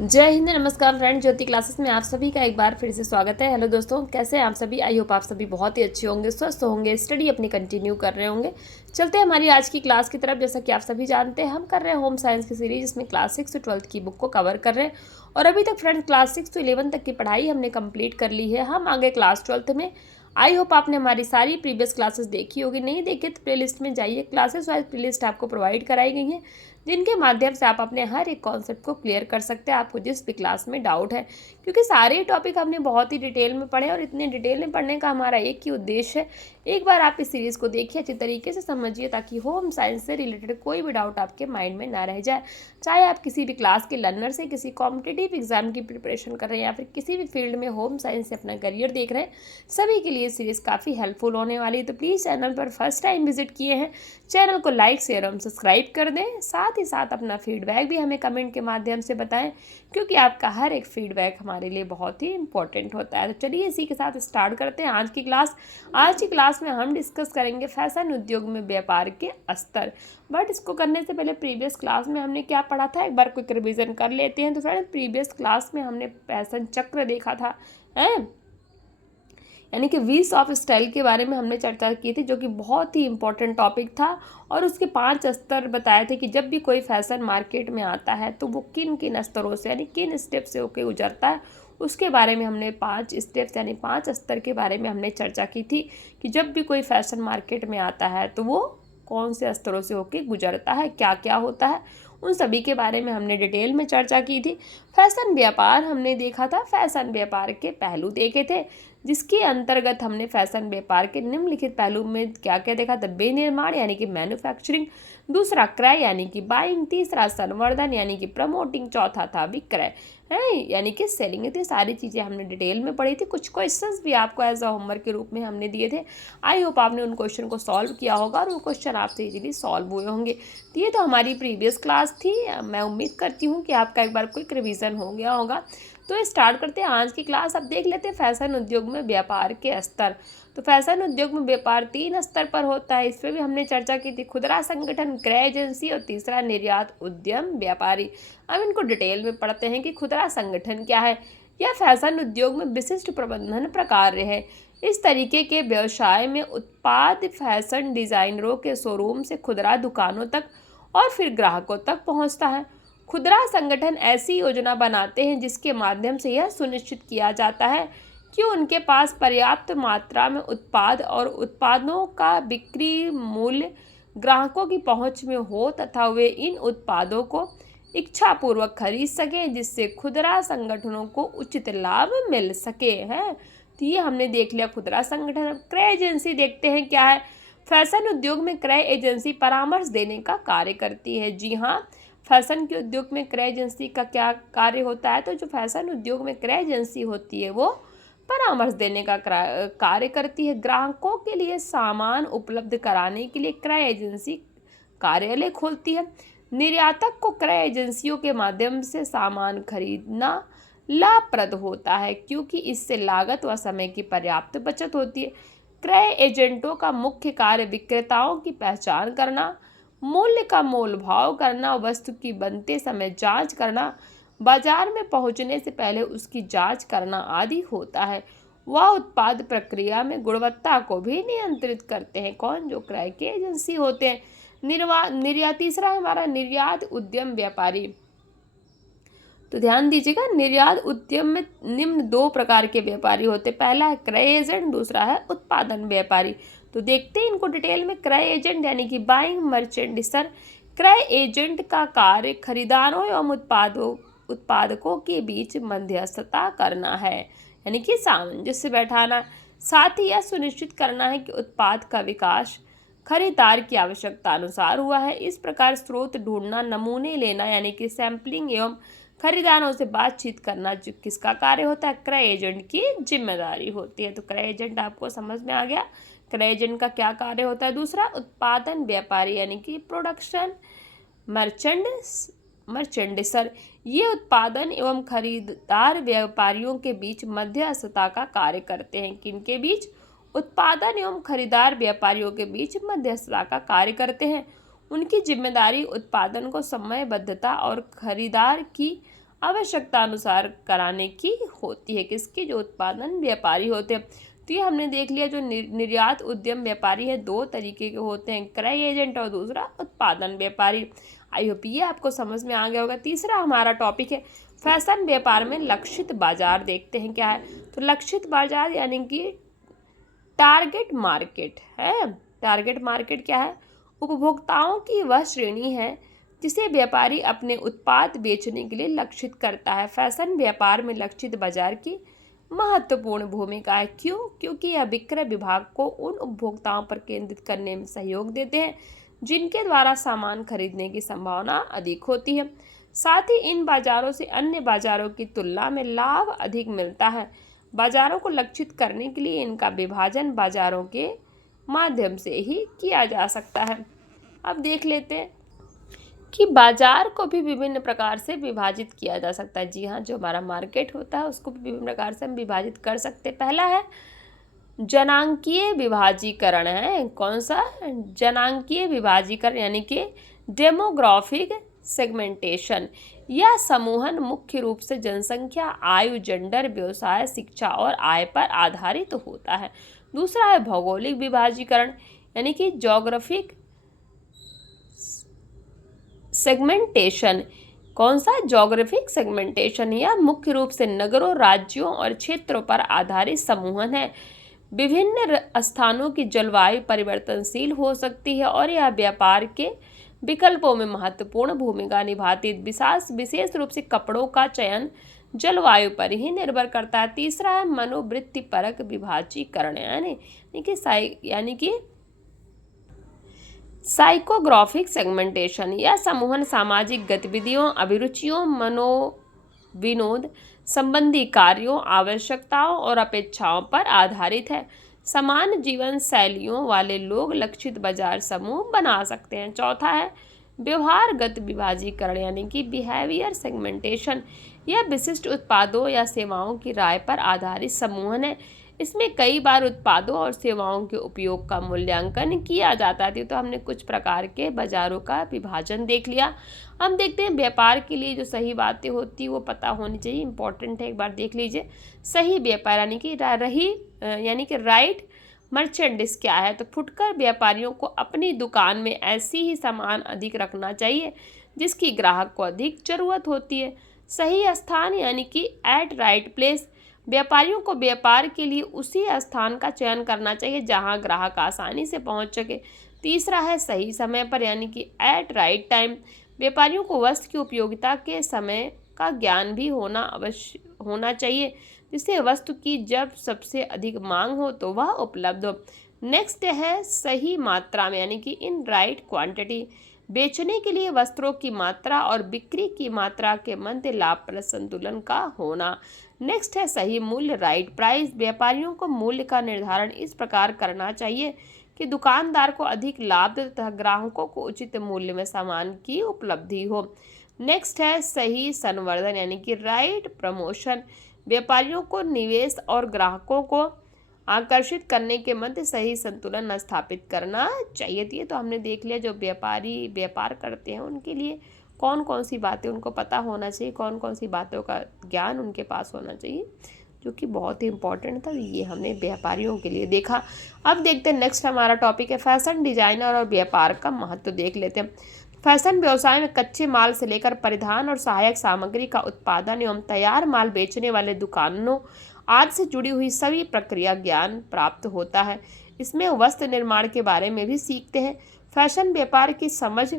जय हिंद, नमस्कार फ्रेंड। ज्योति क्लासेस में आप सभी का एक बार फिर से स्वागत है। हेलो दोस्तों, कैसे हैं आप सभी? आई होप आप सभी बहुत ही अच्छे होंगे, स्वस्थ होंगे, स्टडी अपनी कंटिन्यू कर रहे होंगे। चलते हैं हमारी आज की क्लास की तरफ। जैसा कि आप सभी जानते हैं, हम कर रहे हैं होम साइंस की सीरीज, जिसमें क्लास 6 से 12th की बुक को कवर कर रहे हैं। और अभी तक फ्रेंड्स क्लास 6 से 11 तक की पढ़ाई हमने कंप्लीट कर ली है। हम आगे क्लास 12th में। आई होप आपने हमारी सारी प्रीवियस क्लासेस देखी होगी। नहीं देखी तो प्लेलिस्ट में जाइए, क्लासेस वाइज प्लेलिस्ट आपको प्रोवाइड कराई गई है, जिनके माध्यम से आप अपने हर एक कॉन्सेप्ट को क्लियर कर सकते हैं, आपको जिस भी क्लास में डाउट है। क्योंकि सारे टॉपिक हमने बहुत ही डिटेल में पढ़े, और इतने डिटेल में पढ़ने का हमारा एक ही उद्देश्य है, एक बार आप इस सीरीज़ को देखिए, अच्छी तरीके से समझिए, ताकि होम साइंस से रिलेटेड कोई भी डाउट आपके माइंड में ना रह जाए। चाहे आप किसी भी क्लास के लर्नर से किसी कॉम्पिटिटिव एग्जाम की प्रिपरेशन कर रहे हैं, या फिर किसी भी फील्ड में होम साइंस से अपना करियर देख रहे हैं, सभी के लिए सीरीज़ काफ़ी हेल्पफुल होने वाली है। तो प्लीज़ चैनल पर फर्स्ट टाइम विजिट किए हैं, चैनल को लाइक शेयर और सब्सक्राइब कर दें। साथ ही साथ अपना फीडबैक भी हमें कमेंट के माध्यम से बताएं, क्योंकि आपका हर एक फीडबैक हमारे लिए बहुत ही इंपॉर्टेंट होता है। तो चलिए इसी के साथ स्टार्ट करते हैं आज की क्लास। आज की क्लास में हम डिस्कस करेंगे फैशन उद्योग में व्यापार के स्तर। बट इसको करने से पहले प्रीवियस क्लास में हमने क्या पढ़ा था, एक बार क्विक रिवीजन कर लेते हैं। तो फ्रेंड्स, प्रीवियस क्लास में हमने फैशन चक्र देखा था, है यानी कि व्हील्स ऑफ स्टाइल के बारे में हमने चर्चा की थी, जो कि बहुत ही इंपॉर्टेंट टॉपिक था। और उसके 5 स्तर बताए थे कि जब भी कोई फैशन मार्केट में आता है तो वो किन किन स्तरों से, यानी किन स्टेप से होकर गुजरता है, उसके बारे में हमने 5 स्टेप्स यानी 5 स्तर के बारे में हमने चर्चा की थी, कि जब भी कोई फैशन मार्केट में आता है तो वो कौन से स्तरों से होकर गुजरता है, क्या क्या होता है, उन सभी के बारे में हमने डिटेल में चर्चा की थी। फैशन व्यापार हमने देखा था, फैशन व्यापार के पहलू देखे थे, जिसके अंतर्गत हमने फैशन व्यापार के निम्नलिखित पहलू में क्या क्या देखा था। विनिर्माण यानी कि मैन्युफैक्चरिंग, दूसरा क्रय यानी कि बाइंग, तीसरा संवर्धन यानी कि प्रमोटिंग, चौथा था विक्रय है यानी कि सेलिंग। तो सारी चीज़ें हमने डिटेल में पढ़ी थी। कुछ क्वेश्चंस भी आपको एज अ होमवर्क के रूप में हमने दिए थे। आई होप आपने उन क्वेश्चन को सॉल्व किया होगा, और वो क्वेश्चन आपसे इजीली सॉल्व हुए होंगे। तो ये तो हमारी प्रीवियस क्लास थी। मैं उम्मीद करती हूँ कि आपका एक बार क्विक रिवीजन हो गया होगा। तो स्टार्ट करते हैं आज की क्लास। अब देख लेते हैं फैशन उद्योग में व्यापार के स्तर। तो फैशन उद्योग में व्यापार 3 स्तर पर होता है, इस पर भी हमने चर्चा की थी। खुदरा संगठन, क्रय एजेंसी, और तीसरा निर्यात उद्यम व्यापारी। अब इनको डिटेल में पढ़ते हैं कि खुदरा संगठन क्या है। यह फैशन उद्योग में विशिष्ट प्रबंधन प्रकार्य है। इस तरीके के व्यवसाय में उत्पाद फैशन डिजाइनरों के शोरूम से खुदरा दुकानों तक और फिर ग्राहकों तक पहुंचता है। खुदरा संगठन ऐसी योजना बनाते हैं जिसके माध्यम से यह सुनिश्चित किया जाता है कि उनके पास पर्याप्त मात्रा में उत्पाद और उत्पादों का बिक्री मूल्य ग्राहकों की पहुंच में हो, तथा वे इन उत्पादों को इच्छापूर्वक खरीद सकें, जिससे खुदरा संगठनों को उचित लाभ मिल सके। है तो ये हमने देख लिया खुदरा संगठन। अब क्रय एजेंसी देखते हैं क्या है। फैशन उद्योग में क्रय एजेंसी परामर्श देने का कार्य करती है। जी हाँ, फैशन के उद्योग में क्रय एजेंसी का क्या कार्य होता है। तो जो फैशन उद्योग में क्रय एजेंसी होती है, वो परामर्श देने का कार्य करती है। ग्राहकों के लिए सामान उपलब्ध कराने के लिए क्रय एजेंसी कार्यालय खोलती है। निर्यातक को क्रय एजेंसियों के माध्यम से सामान खरीदना लाभप्रद होता है, क्योंकि इससे लागत व समय की पर्याप्त बचत होती है। क्रय एजेंटों का मुख्य कार्य विक्रेताओं की पहचान करना, मूल्य का मोल भाव करना, वस्तु की बनते समय जांच करना, बाजार में पहुंचने से पहले उसकी जांच करना आदि होता है। वह उत्पाद प्रक्रिया में गुणवत्ता को भी नियंत्रित करते हैं। कौन? जो क्रय के एजेंसी होते हैं। निर्यात तीसरा हमारा निर्यात उद्यम व्यापारी। तो ध्यान दीजिएगा, निर्यात उद्यम में निम्न 2 प्रकार के व्यापारी होते हैं। पहला है क्रय एजेंट, दूसरा है उत्पादन व्यापारी। तो देखते हैं इनको डिटेल में। क्रय एजेंट यानी कि बाइंग मर्चेंडिसर। क्रय एजेंट का कार्य खरीदारों एवं उत्पादकों के बीच मध्यस्थता करना है, यानी कि सामंजस्य बैठाना। साथ ही यह सुनिश्चित करना है कि उत्पाद का विकास खरीदार की आवश्यकता अनुसार हुआ है। इस प्रकार स्रोत ढूंढना, नमूने लेना यानी कि सैंपलिंग, एवं खरीदारों से बातचीत करना जो किसका कार्य होता है? क्रय एजेंट की जिम्मेदारी होती है। तो क्रय एजेंट आपको समझ में आ गया, क्रय एजेंट का क्या कार्य होता है। दूसरा उत्पादन व्यापारी यानी कि प्रोडक्शन मर्चेंडिसर। ये उत्पादन एवं खरीदार व्यापारियों के बीच मध्यस्थता का कार्य करते हैं। किनके बीच? उत्पादन एवं खरीदार व्यापारियों के बीच मध्यस्थता का कार्य करते हैं। उनकी जिम्मेदारी उत्पादन को समयबद्धता और खरीदार की आवश्यकता अनुसार कराने की होती है। किसकी? जो उत्पादन व्यापारी होते हैं। तो ये हमने देख लिया, जो निर्यात उद्यम व्यापारी है दो तरीके के होते हैं, क्रय एजेंट और दूसरा उत्पादन व्यापारी। आई होप ये आपको समझ में आ गया होगा। तीसरा हमारा टॉपिक है फैशन व्यापार में लक्षित बाजार। देखते हैं क्या है। तो लक्षित बाजार यानी कि टारगेट मार्केट है। टारगेट मार्केट क्या है? उपभोक्ताओं की वह श्रेणी है जिसे व्यापारी अपने उत्पाद बेचने के लिए लक्षित करता है। फैशन व्यापार में लक्षित बाजार की महत्वपूर्ण भूमिका है। क्यों? क्योंकि यह विक्रय विभाग को उन उपभोक्ताओं पर केंद्रित करने में सहयोग देते हैं जिनके द्वारा सामान खरीदने की संभावना अधिक होती है। साथ ही इन बाजारों से अन्य बाजारों की तुलना में लाभ अधिक मिलता है। बाजारों को लक्षित करने के लिए इनका विभाजन बाजारों के माध्यम से ही किया जा सकता है। अब देख लेते हैं कि बाजार को भी विभिन्न प्रकार से विभाजित किया जा सकता है। जी हाँ, जो हमारा मार्केट होता है उसको भी विभिन्न प्रकार से हम विभाजित कर सकते हैं। पहला है जनांकीय विभाजीकरण है। कौन सा? जनांकीय विभाजीकरण यानी कि डेमोग्राफिक सेगमेंटेशन। यह समूहन मुख्य रूप से जनसंख्या, आयु, जेंडर, व्यवसाय, शिक्षा और आय पर आधारित होता है। दूसरा है भौगोलिक विभाजीकरण यानी कि ज्योग्राफिक सेगमेंटेशन। कौन सा? Geographic segmentation. यह मुख्य रूप से नगरों, राज्यों और क्षेत्रों पर आधारित समूहन है। विभिन्न स्थानों की जलवायु परिवर्तनशील हो सकती है और यह व्यापार के विकल्पों में महत्वपूर्ण भूमिका निभाती है। विशेष रूप से कपड़ों का चयन जलवायु पर ही निर्भर करता है। तीसरा है मनोवृत्ति परक विभाजीकरण यानी कि साइकोग्राफिक सेगमेंटेशन। यह समूहन सामाजिक गतिविधियों, अभिरुचियों, मनोविनोद संबंधी कार्यों, आवश्यकताओं और अपेक्षाओं पर आधारित है। समान जीवन शैलियों वाले लोग लक्षित बाजार समूह बना सकते हैं। चौथा है व्यवहारगत विभाजीकरण यानी कि बिहेवियर सेगमेंटेशन। यह विशिष्ट उत्पादों या सेवाओं की राय पर आधारित समूहन है। इसमें कई बार उत्पादों और सेवाओं के उपयोग का मूल्यांकन किया जाता है। तो हमने कुछ प्रकार के बाजारों का विभाजन देख लिया। हम देखते हैं व्यापार के लिए जो सही बातें होती है वो पता होनी चाहिए, इंपॉर्टेंट है, एक बार देख लीजिए। सही व्यापार यानी कि राइट मर्चेंडिस क्या है? तो फुटकर व्यापारियों को अपनी दुकान में ऐसी ही सामान अधिक रखना चाहिए जिसकी ग्राहक को अधिक जरूरत होती है। सही स्थान यानी कि एट राइट प्लेस। व्यापारियों को व्यापार के लिए उसी स्थान का चयन करना चाहिए जहां ग्राहक आसानी से पहुंच सके। तीसरा है सही समय पर यानी कि एट राइट टाइम। व्यापारियों को वस्तु की उपयोगिता के समय का ज्ञान भी होना चाहिए जिससे वस्तु की जब सबसे अधिक मांग हो तो वह उपलब्ध हो। नेक्स्ट है सही मात्रा में यानी कि इन राइट क्वांटिटी। बेचने के लिए वस्त्रों की मात्रा और बिक्री की मात्रा के मध्य लाभप्रद संतुलन का होना। नेक्स्ट है सही मूल्य, राइट प्राइस। व्यापारियों को मूल्य का निर्धारण इस प्रकार करना चाहिए कि दुकानदार को अधिक लाभ तथा ग्राहकों को उचित मूल्य में सामान की उपलब्धि हो। नेक्स्ट है सही संवर्धन यानी कि राइट प्रमोशन। व्यापारियों को निवेश और ग्राहकों को आकर्षित करने के मध्य सही संतुलन स्थापित करना चाहिए। तो हमने देख लिया जो व्यापारी व्यापार करते हैं उनके लिए कौन कौन सी बातें उनको पता होना चाहिए, कौन कौन सी बातों का ज्ञान उनके पास होना चाहिए, जो कि बहुत ही इंपॉर्टेंट था। ये हमने व्यापारियों के लिए देखा। अब देखते हैं नेक्स्ट हमारा टॉपिक है फैशन डिजाइनर और व्यापार का महत्व देख लेते हैं। फैशन व्यवसाय में कच्चे माल से लेकर परिधान और सहायक सामग्री का उत्पादन एवं तैयार माल बेचने वाले दुकानों आदि से जुड़ी हुई सभी प्रक्रिया ज्ञान प्राप्त होता है। इसमें वस्त्र निर्माण के बारे में भी सीखते हैं। फैशन व्यापार की समझ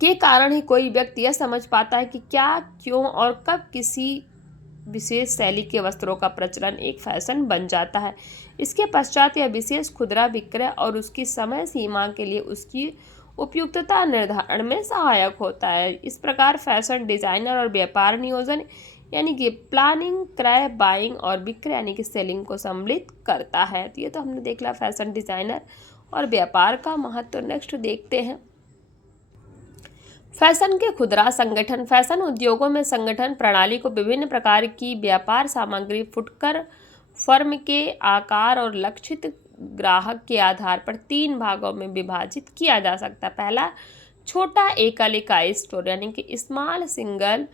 के कारण ही कोई व्यक्ति यह समझ पाता है कि क्या, क्यों और कब किसी विशेष शैली के वस्त्रों का प्रचलन एक फैशन बन जाता है। इसके पश्चात यह विशेष खुदरा विक्रय और उसकी समय सीमा के लिए उसकी उपयुक्तता निर्धारण में सहायक होता है। इस प्रकार फैशन डिजाइनर और व्यापार नियोजन यानी कि प्लानिंग, क्रय, बाइंग और विक्रय यानी कि सेलिंग को सम्मिलित करता है। तो ये तो हमने देख लिया फैशन डिजाइनर और व्यापार का महत्व। नेक्स्ट देखते हैं फैशन के खुदरा संगठन। फैशन उद्योगों में संगठन प्रणाली को विभिन्न प्रकार की व्यापार सामग्री, फुटकर, फर्म के आकार और लक्षित ग्राहक के आधार पर 3 भागों में विभाजित किया जा सकता है। पहला, छोटा एकल इकाई स्टोर यानी कि स्मॉल सिंगल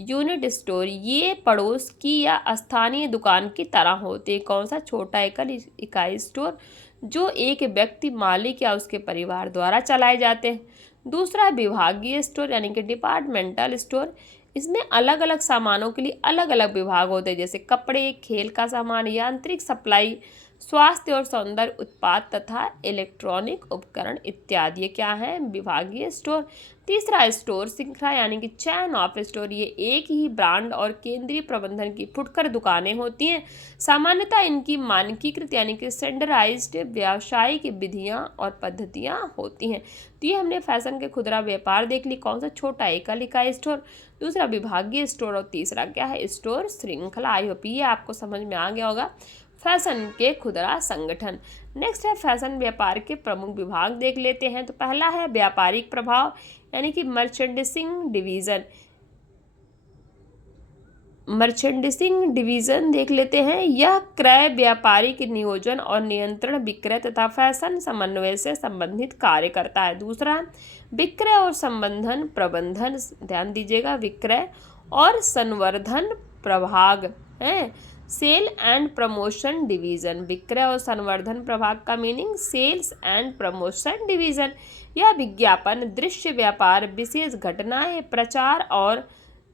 यूनिट स्टोर, ये पड़ोस की या स्थानीय दुकान की तरह होते हैं। कौन सा? छोटा एकल इकाई स्टोर, जो एक व्यक्ति, मालिक या उसके परिवार द्वारा चलाए जाते हैं। दूसरा विभागीय स्टोर यानी कि डिपार्टमेंटल स्टोर, इसमें अलग अलग सामानों के लिए अलग अलग विभाग होते हैं, जैसे कपड़े, खेल का सामान, यांत्रिक सप्लाई, स्वास्थ्य और सौंदर्य उत्पाद तथा इलेक्ट्रॉनिक उपकरण इत्यादि। ये क्या है? विभागीय स्टोर। तीसरा स्टोर श्रृंखला यानी कि चैन ऑफ स्टोर, ये एक ही ब्रांड और केंद्रीय प्रबंधन की फुटकर दुकानें होती हैं। सामान्यतः इनकी मानकीकृत यानी कि स्टैंडर्डाइज्ड व्यावसायिक विधियां और पद्धतियां होती हैं। तो ये हमने फैशन के खुदरा व्यापार देख ली। कौन सा? छोटा एकल इकाई स्टोर, दूसरा विभागीय स्टोर और तीसरा क्या है? स्टोर श्रृंखला। आई होप ये आपको समझ में आ गया होगा। फैशन के खुदरा संगठन। नेक्स्ट है फैशन व्यापार के प्रमुख विभाग देख लेते हैं। तो पहला है व्यापारिक प्रभाव यानी कि मर्चेंडिसिंग डिवीजन। मर्चेंडिसिंग डिवीजन देख लेते हैं। यह क्रय, व्यापारिक नियोजन और नियंत्रण, विक्रय तथा फैशन समन्वय से संबंधित कार्य करता है। दूसरा विक्रय और संबंधन प्रबंधन, ध्यान दीजिएगा, विक्रय और संवर्धन प्रभाग है। सेल एंड प्रमोशन डिवीजन, विक्रय और संवर्धन प्रभाग का meaning sales and promotion division. यह विज्ञापन, दृश्य व्यापार, विशेष घटनाएं, प्रचार और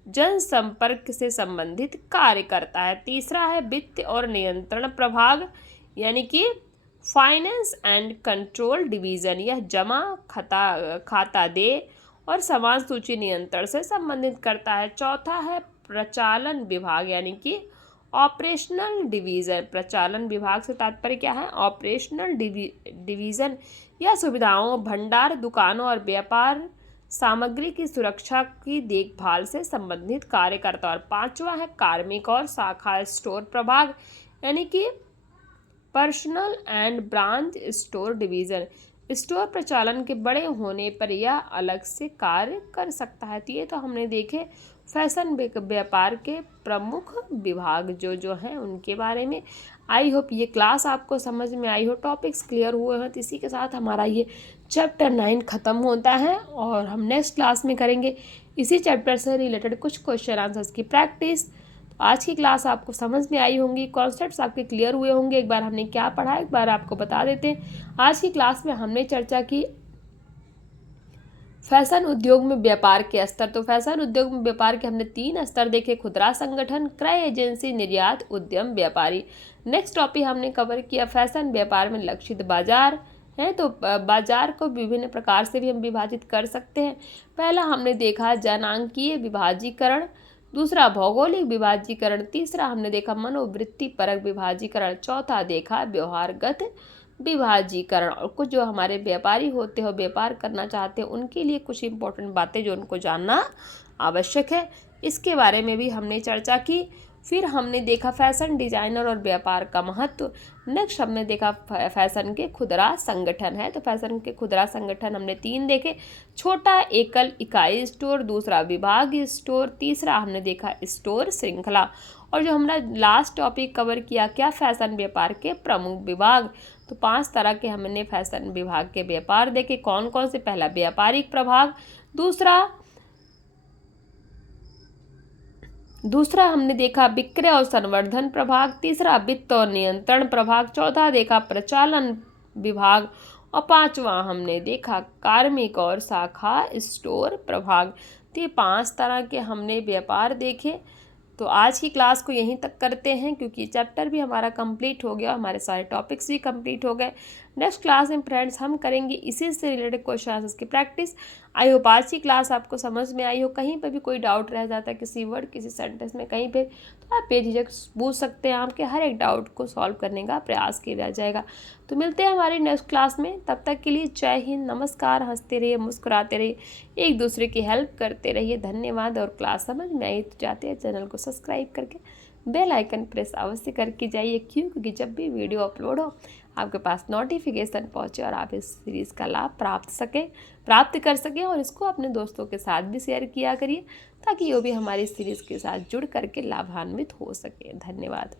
जनसंपर्क से संबंधित कार्य करता है। तीसरा है वित्त और नियंत्रण प्रभाग यानी कि फाइनेंस एंड कंट्रोल डिवीजन। यह जमा, खाता देय और समान सूची नियंत्रण से संबंधित करता है। चौथा है प्रचालन विभाग यानी कि ऑपरेशनल डिवीजन। प्रचालन विभाग से तात्पर्य क्या है? Operational division. यह सुविधाओं, भंडार, दुकानों और व्यापार सामग्री की सुरक्षा की देखभाल से संबंधित कार्य करता है। और पांचवा है कार्मिक और शाखा स्टोर प्रभाग यानी कि personal and branch store division. Store प्रचालन के बड़े होने पर यह अलग से कार्य कर सकता है। तो ये तो हमने देखे फैशन व्यापार के प्रमुख विभाग जो हैं उनके बारे में। आई होप ये क्लास आपको समझ में आई हो, टॉपिक्स क्लियर हुए हैं। तो इसी के साथ हमारा ये चैप्टर 9 ख़त्म होता है और हम नेक्स्ट क्लास में करेंगे इसी चैप्टर से रिलेटेड कुछ क्वेश्चन आंसर्स की प्रैक्टिस। तो आज की क्लास आपको समझ में आई होंगी, कॉन्सेप्ट्स आपके क्लियर हुए होंगे। एक बार हमने क्या पढ़ा एक बार आपको बता देते हैं। आज की क्लास में हमने चर्चा की फैशन उद्योग में व्यापार के स्तर। तो फैशन उद्योग में व्यापार के हमने 3 स्तर देखे: खुदरा संगठन, क्रय एजेंसी, निर्यात उद्यम व्यापारी। नेक्स्ट टॉपिक हमने कवर किया फैशन व्यापार में लक्षित बाजार है। तो बाजार को विभिन्न प्रकार से भी हम विभाजित कर सकते हैं। पहला हमने देखा जनांकीय विभाजीकरण, दूसरा भौगोलिक विभाजीकरण, तीसरा हमने देखा मनोवृत्ति परक विभाजीकरण, चौथा देखा व्यवहारगत विभाजीकरण। और कुछ जो हमारे व्यापारी होते हो, व्यापार करना चाहते हैं, उनके लिए कुछ इंपॉर्टेंट बातें जो उनको जानना आवश्यक है, इसके बारे में भी हमने चर्चा की। फिर हमने देखा फैशन डिजाइनर और व्यापार का महत्व। नेक्स्ट हमने देखा फैशन के खुदरा संगठन है। तो फैशन के खुदरा संगठन हमने 3 देखे: छोटा एकल इकाई स्टोर, दूसरा विभागीय स्टोर, तीसरा हमने देखा स्टोर श्रृंखला। और जो हमारा लास्ट टॉपिक कवर किया क्या? फैशन व्यापार के प्रमुख विभाग। तो 5 तरह के हमने फैशन विभाग के व्यापार देखे। कौन कौन से? पहला व्यापारिक प्रभाग, दूसरा हमने देखा विक्रय और संवर्धन प्रभाग, तीसरा वित्त और नियंत्रण प्रभाग, चौथा देखा प्रचालन विभाग और पांचवा हमने देखा कार्मिक और शाखा स्टोर प्रभाग। तो ये 5 तरह के हमने व्यापार देखे। तो आज की क्लास को यहीं तक करते हैं क्योंकि चैप्टर भी हमारा कंप्लीट हो गया, हमारे सारे टॉपिक्स भी कंप्लीट हो गए। नेक्स्ट क्लास में फ्रेंड्स हम करेंगे इसी से रिलेटेड क्वेश्चन आंसर्स की प्रैक्टिस। आई होप आज की क्लास आपको समझ में आई हो। कहीं पर भी कोई डाउट रह जाता है किसी वर्ड किसी सेंटेंस में कहीं पे, तो आप बेझिझक पूछ सकते हैं। आपके हर एक डाउट को सॉल्व करने का प्रयास किया जाएगा। तो मिलते हैं हमारी नेक्स्ट क्लास में, तब तक के लिए जय हिंद, नमस्कार। हंसते रहिए, मुस्कुराते रहिए, एक दूसरे की हेल्प करते रहिए। धन्यवाद। और क्लास समझ में आई तो जाते हैं चैनल को सब्सक्राइब करके बेल आइकन प्रेस अवश्य करके जाइए। क्योंकि जब भी वीडियो अपलोड हो आपके पास नोटिफिकेशन पहुंचे और आप इस सीरीज़ का लाभ प्राप्त कर सकें। और इसको अपने दोस्तों के साथ भी शेयर किया करिए ताकि वो भी हमारी सीरीज़ के साथ जुड़ करके लाभान्वित हो सके। धन्यवाद।